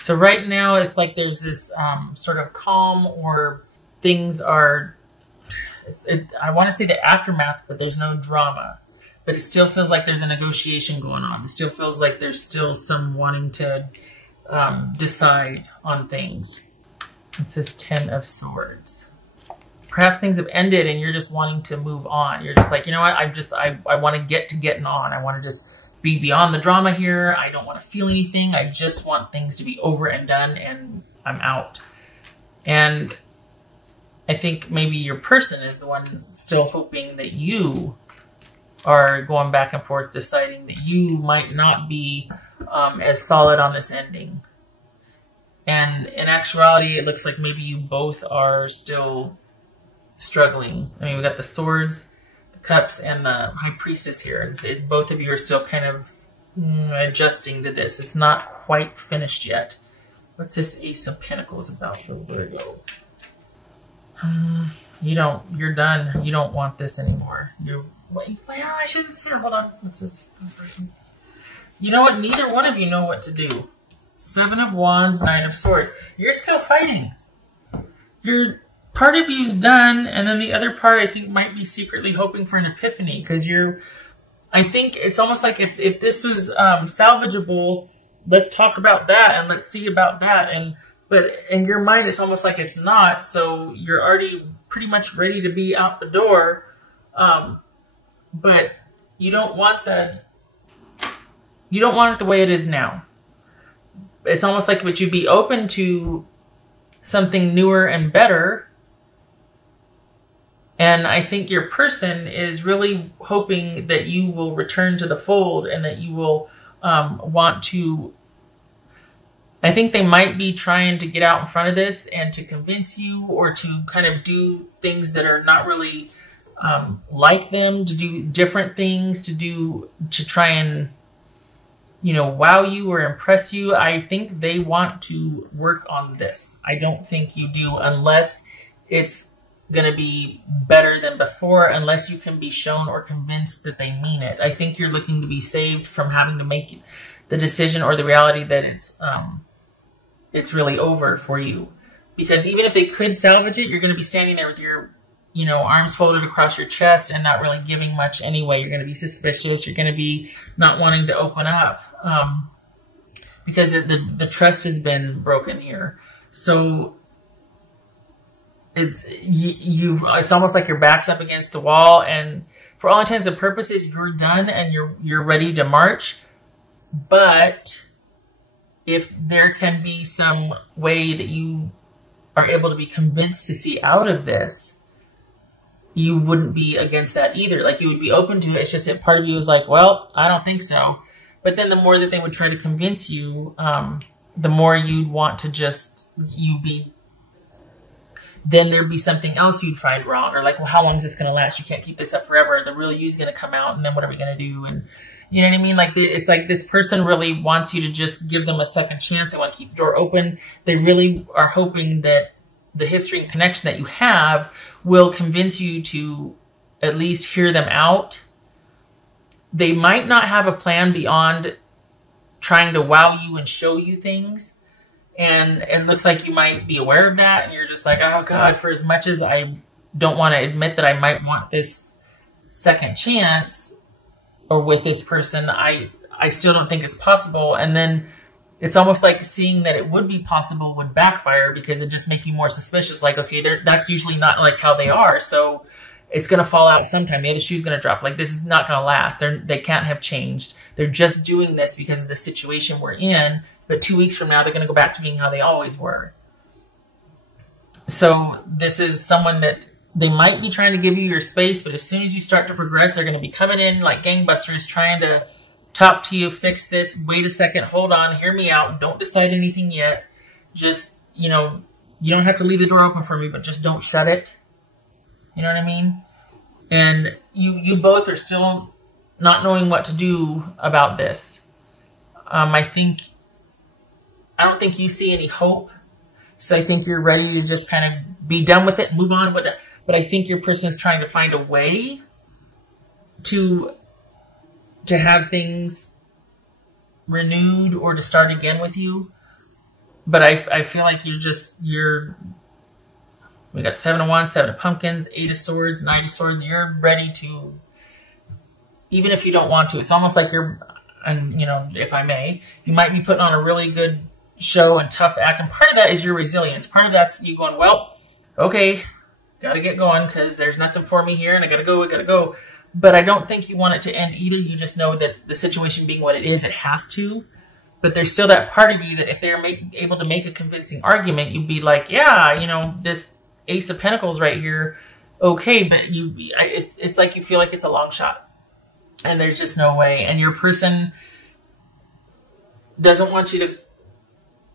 So right now it's like there's this sort of calm, or things are, I want to say the aftermath, but there's no drama. But it still feels like there's a negotiation going on. It still feels like there's still some wanting to decide on things. It says 10 of Swords. Perhaps things have ended and you're just wanting to move on. You're just like, you know what, I want to get to getting on. I want to just be beyond the drama here. I don't want to feel anything. I just want things to be over and done, and I'm out. And I think maybe your person is the one still hoping that you are going back and forth, deciding that you might not be as solid on this ending. And in actuality, it looks like maybe you both are still struggling. I mean, we got the Swords, the Cups, and the High Priestess here. And both of you are still kind of adjusting to this. It's not quite finished yet. What's this Ace of Pentacles about for Virgo? You're done. You don't want this anymore. Well, I shouldn't say that. Hold on. What's this person? You know what? Neither one of you know what to do. 7 of Wands, 9 of Swords. You're still fighting. Part of you's done, and then the other part I think might be secretly hoping for an epiphany, because I think it's almost like if this was salvageable, let's talk about that and let's see about that. But in your mind, it's almost like it's not. So you're already pretty much ready to be out the door. But you don't want it the way it is now. It's almost like would you be open to something newer and better? And I think your person is really hoping that you will return to the fold, and that you will want to. I think they might be trying to get out in front of this and to convince you, or to kind of do things that are not really like them, to do different things, to try and, wow you or impress you. I think they want to work on this. I don't think you do, unless it's going to be better than before, unless you can be shown or convinced that they mean it. I think you're looking to be saved from having to make the decision or the reality that it's really over for you. Because even if they could salvage it, you're going to be standing there with your, arms folded across your chest and not really giving much anyway. You're going to be suspicious. You're going to be not wanting to open up because the trust has been broken here. So it's almost like your back's up against the wall, and for all intents and purposes, you're done and you're ready to march. But if there can be some way that you are able to be convinced to see out of this, you wouldn't be against that either. Like, you would be open to it. It's just that part of you is like, well, I don't think so. But then the more that they would try to convince you, the more you'd want to then there'd be something else you'd find wrong, or like, well, how long is this going to last? You can't keep this up forever. The real you's going to come out, and then what are we going to do? And you know what I mean? Like, it's like this person really wants you to just give them a second chance. They want to keep the door open. They really are hoping that the history and connection that you have will convince you to at least hear them out. They might not have a plan beyond trying to wow you and show you things. And it looks like you might be aware of that, and you're just like, oh God, for as much as I don't want to admit that I might want this second chance, or with this person, I still don't think it's possible. And then it's almost like seeing that it would be possible would backfire, because it just make you more suspicious. Like, okay, that's usually not like how they are, so it's going to fall out sometime. The other shoe's going to drop. Like, this is not going to last. They can't have changed. They're just doing this because of the situation we're in. But 2 weeks from now, they're going to go back to being how they always were. So this is someone that they might be trying to give you your space, but as soon as you start to progress, they're going to be coming in like gangbusters, trying to talk to you, fix this. Wait a second. Hold on. Hear me out. Don't decide anything yet. Just, you don't have to leave the door open for me, but just don't shut it. You know what I mean? And you both are still not knowing what to do about this. I don't think you see any hope. So I think you're ready to just kind of be done with it, move on with it. But I think your person is trying to find a way to have things renewed or to start again with you. But I feel like we got 7 of Wands, 7 of Pumpkins, 8 of Swords, 9 of Swords. You're ready to, even if you don't want to, it's almost like and you know, if I may, you might be putting on a really good show and tough act. And part of that is your resilience. Part of that's you going, well, okay, got to get going because there's nothing for me here and I got to go. But I don't think you want it to end either. You just know that the situation being what it is, it has to. But there's still that part of you that if they're able to make a convincing argument, you'd be like, yeah, you know, this Ace of Pentacles right here, okay, but it's like you feel like it's a long shot. And there's just no way. And your person doesn't want you to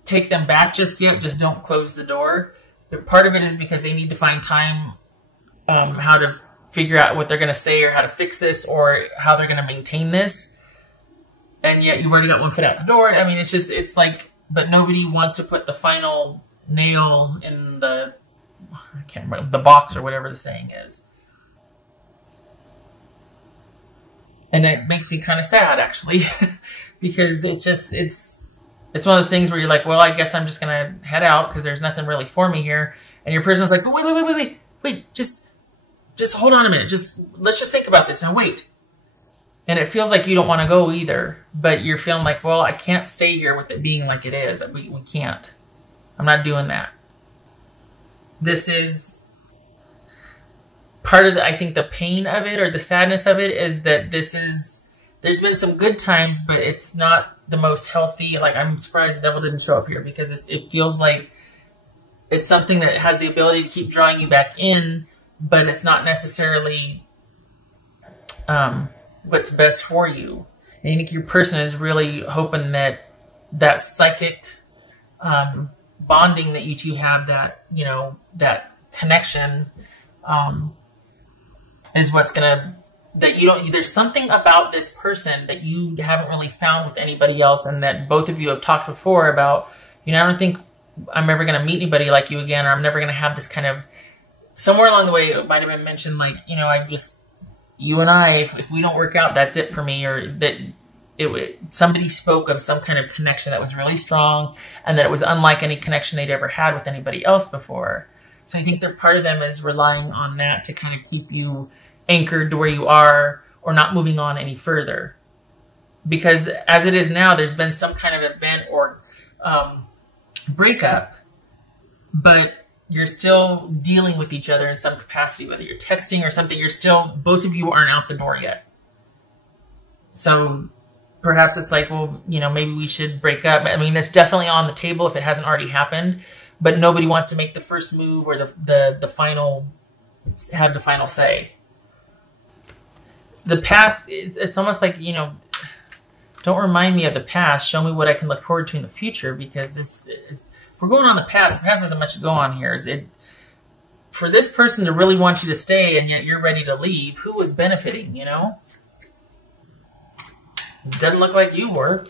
take them back just yet. Just don't close the door. But part of it is because they need to find time how to figure out what they're going to say or how to fix this or how they're going to maintain this. And yet you've already got one foot out the door. I mean, it's like, but nobody wants to put the final nail in I can't remember, the box or whatever the saying is. And it makes me kind of sad, actually, because it's one of those things where you're like, well, I guess I'm just going to head out because there's nothing really for me here. And your person's like, but wait, just hold on a minute. Let's just think about this. Now, wait. And it feels like you don't want to go either, but you're feeling like, well, I can't stay here with it being like it is. We can't. I'm not doing that. This is part of I think the pain of it or the sadness of it is that there's been some good times, but it's not the most healthy. Like, I'm surprised the devil didn't show up here because it feels like it's something that has the ability to keep drawing you back in, but it's not necessarily what's best for you. And I think your person is really hoping that psychic bonding that you two have, that, you know, that connection is what's gonna, that you don't, there's something about this person that you haven't really found with anybody else, and that both of you have talked before about, you know, I don't think I'm ever gonna meet anybody like you again, or I'm never gonna have this kind of, somewhere along the way it might have been mentioned, like, you know, you and I, if we don't work out, that's it for me, or that somebody spoke of some kind of connection that was really strong and that it was unlike any connection they'd ever had with anybody else before. So I think that part of them is relying on that to kind of keep you anchored to where you are or not moving on any further. Because as it is now, there's been some kind of event or breakup, but you're still dealing with each other in some capacity, whether you're texting or something, both of you aren't out the door yet. So perhaps it's like, well, you know, maybe we should break up. I mean, it's definitely on the table if it hasn't already happened, but nobody wants to make the first move or the final say. The past, it's almost like, you know, don't remind me of the past. Show me what I can look forward to in the future, because if we're going on the past hasn't much to go on here. For this person to really want you to stay and yet you're ready to leave, who was benefiting, you know? It doesn't look like you were.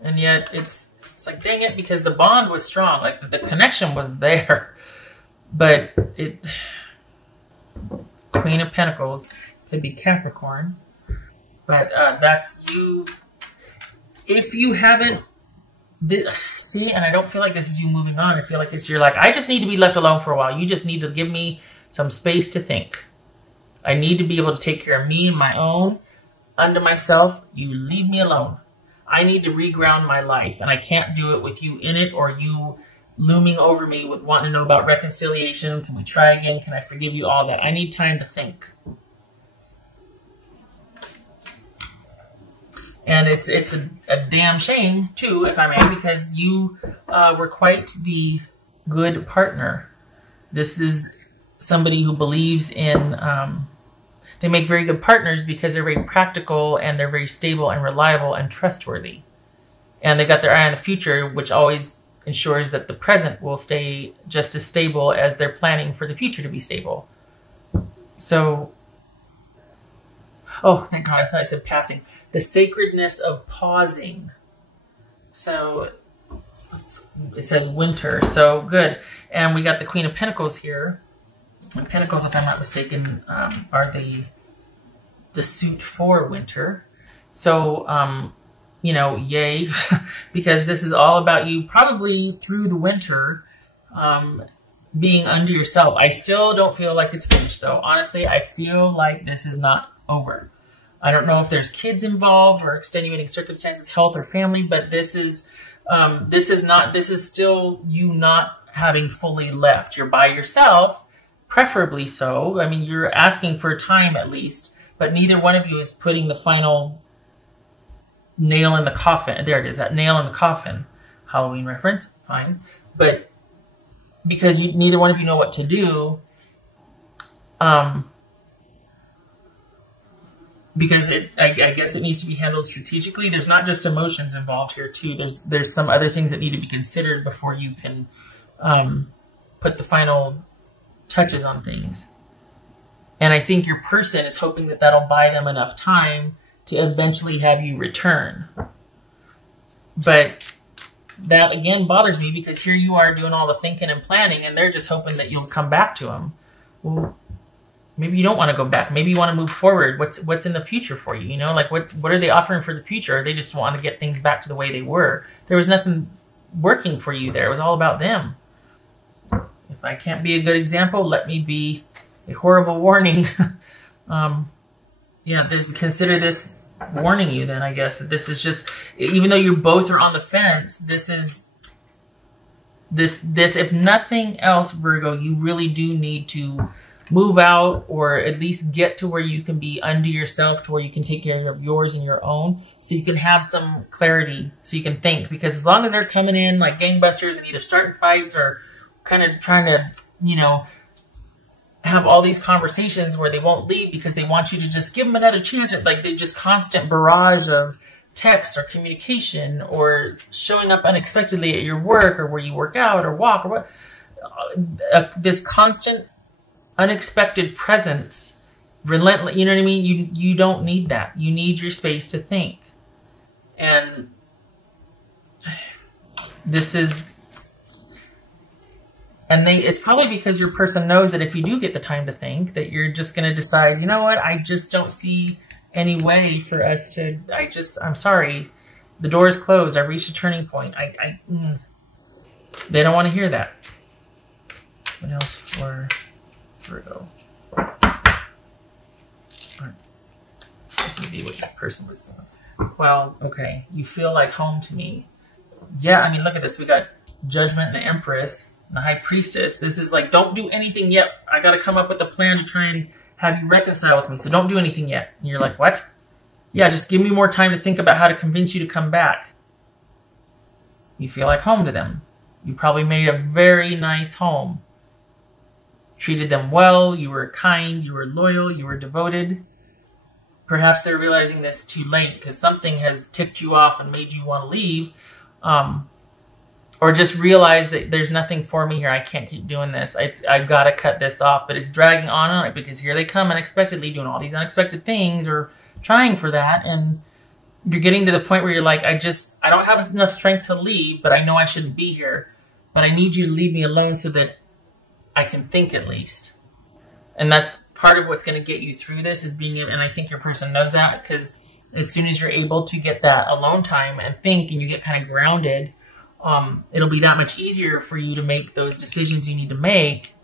And yet it's like, dang it, because the bond was strong. Like, the connection was there. But Queen of Pentacles could be Capricorn. But that's you. If you haven't... See, and I don't feel like this is you moving on. I feel like you're like, I just need to be left alone for a while. You just need to give me some space to think. I need to be able to take care of me and my own. Unto myself, you leave me alone. I need to reground my life, and I can't do it with you in it or you looming over me with wanting to know about reconciliation. Can we try again? Can I forgive you? All that. I need time to think. And it's a damn shame, too, if I may, because you were quite the good partner. This is somebody who believes in... they make very good partners because they're very practical and they're very stable and reliable and trustworthy. And they got their eye on the future, which always ensures that the present will stay just as stable as they're planning for the future to be stable. So... Oh, thank God, I thought I said passing. The sacredness of pausing. So, it says winter. So, good. And we got the Queen of Pentacles here. And Pentacles, if I'm not mistaken, are the suit for winter. So, you know, yay, because this is all about you probably through the winter, being under yourself. I still don't feel like it's finished though. Honestly, I feel like this is not over. I don't know if there's kids involved or extenuating circumstances, health or family, but this is still you not having fully left. You're by yourself, preferably so. I mean, you're asking for time at least, but neither one of you is putting the final nail in the coffin. There it is, that nail in the coffin. Halloween reference, fine. But because neither one of you know what to do, because I guess it needs to be handled strategically. There's not just emotions involved here too. There's some other things that need to be considered before you can put the final touches on things. And I think your person is hoping that that'll buy them enough time to eventually have you return. But that again bothers me because here you are doing all the thinking and planning and they're just hoping that you'll come back to them. Well, maybe you don't want to go back. Maybe you want to move forward. What's in the future for you? You know, like what are they offering for the future? Or they just want to get things back to the way they were. There was nothing working for you there. It was all about them. If I can't be a good example, let me be a horrible warning. Yeah, consider this warning you then, I guess, that this is just, even though you both are on the fence, this, if nothing else, Virgo, you really do need to move out or at least get to where you can be under yourself, to where you can take care of yours and your own, so you can have some clarity, so you can think. Because as long as they're coming in like gangbusters and either starting fights or kind of trying to, you know, have all these conversations where they won't leave because they want you to just give them another chance. Like they just constant barrage of text or communication or showing up unexpectedly at your work or where you work out or walk or what. This constant unexpected presence, relentless, you know what I mean? You don't need that. You need your space to think. And this is, and it's probably because your person knows that if you do get the time to think, that you're just going to decide, you know what, I just don't see any way for us to, I'm sorry, the door is closed, I've reached a turning point. They don't want to hear that. What else for Virgo? This would be what your person was saying. Well, okay, you feel like home to me. Yeah, I mean, look at this. We got Judgment and the Empress. The High Priestess. This is like, don't do anything yet. I got to come up with a plan to try and have you reconcile with me. So don't do anything yet. And you're like, what? Yeah, just give me more time to think about how to convince you to come back. You feel like home to them. You probably made a very nice home. Treated them well. You were kind. You were loyal. You were devoted. Perhaps they're realizing this too late because something has ticked you off and made you want to leave. Or just realize that there's nothing for me here. I can't keep doing this. I've got to cut this off. But it's dragging on because here they come unexpectedly doing all these unexpected things or trying for that. And you're getting to the point where you're like, I don't have enough strength to leave, but I know I shouldn't be here. But I need you to leave me alone so that I can think at least. And that's part of what's going to get you through this is being able, and I think your person knows that because as soon as you're able to get that alone time and think and you get kind of grounded, it'll be that much easier for you to make those decisions you need to make.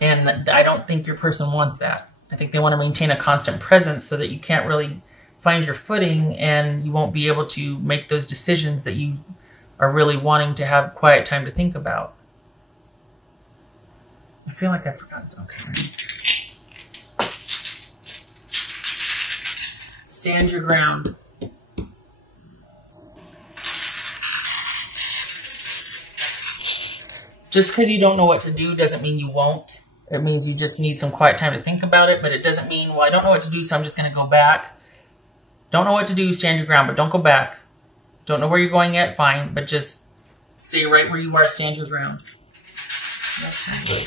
And I don't think your person wants that. I think they want to maintain a constant presence so that you can't really find your footing and you won't be able to make those decisions that you are really wanting to have quiet time to think about. I feel like I forgot. Okay. Stand your ground. Just because you don't know what to do doesn't mean you won't. It means you just need some quiet time to think about it, but it doesn't mean, well, I don't know what to do, so I'm just going to go back. Don't know what to do, stand your ground, but don't go back. Don't know where you're going yet, fine, but just stay right where you are, stand your ground. That's not good.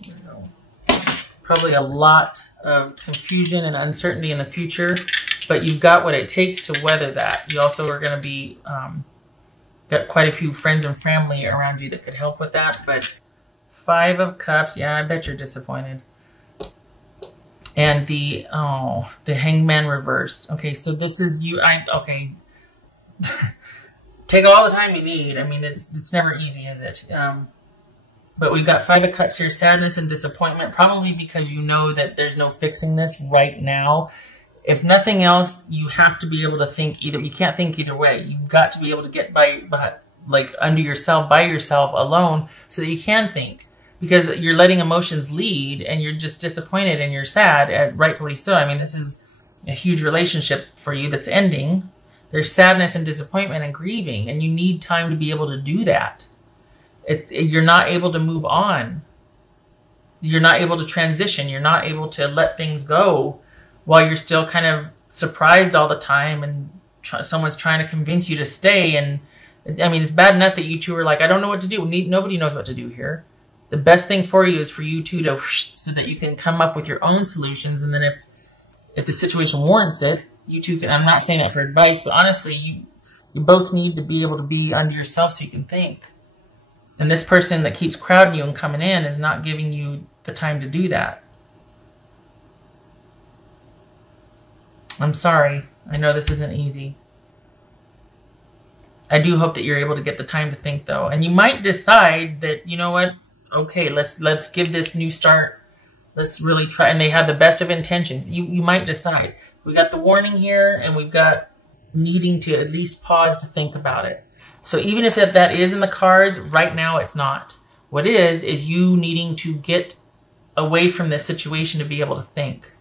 There we go. Probably a lot of confusion and uncertainty in the future, but you've got what it takes to weather that. You also are going to be... got quite a few friends and family around you that could help with that, but 5 of Cups, yeah, I bet you're disappointed. And the Hangman reversed. Okay, so this is you. Okay. Take all the time you need. I mean, it's never easy, is it? But we've got Five of Cups here, sadness and disappointment, probably because you know that there's no fixing this right now. If nothing else, you have to be able to think either. You can't think either way. You've got to be able to get by like under yourself, by yourself, alone, so that you can think. Because you're letting emotions lead, and you're just disappointed and you're sad, and rightfully so. I mean, this is a huge relationship for you that's ending. There's sadness and disappointment and grieving, and you need time to be able to do that. You're not able to move on. You're not able to transition. You're not able to let things go while you're still kind of surprised all the time, and someone's trying to convince you to stay. And I mean, it's bad enough that you two are like, I don't know what to do. Nobody knows what to do here. The best thing for you is for you two to, so that you can come up with your own solutions. And then if the situation warrants it, you two can, I'm not saying that for advice, but honestly, you both need to be able to be under yourself so you can think. And this person that keeps crowding you and coming in is not giving you the time to do that. I'm sorry. I know this isn't easy. I do hope that you're able to get the time to think, though. And you might decide that, you know what? Okay, let's give this new start. Let's really try. And they have the best of intentions. You might decide. We got the warning here, and we've got needing to at least pause to think about it. So even if that is in the cards, right now it's not. What is you needing to get away from this situation to be able to think.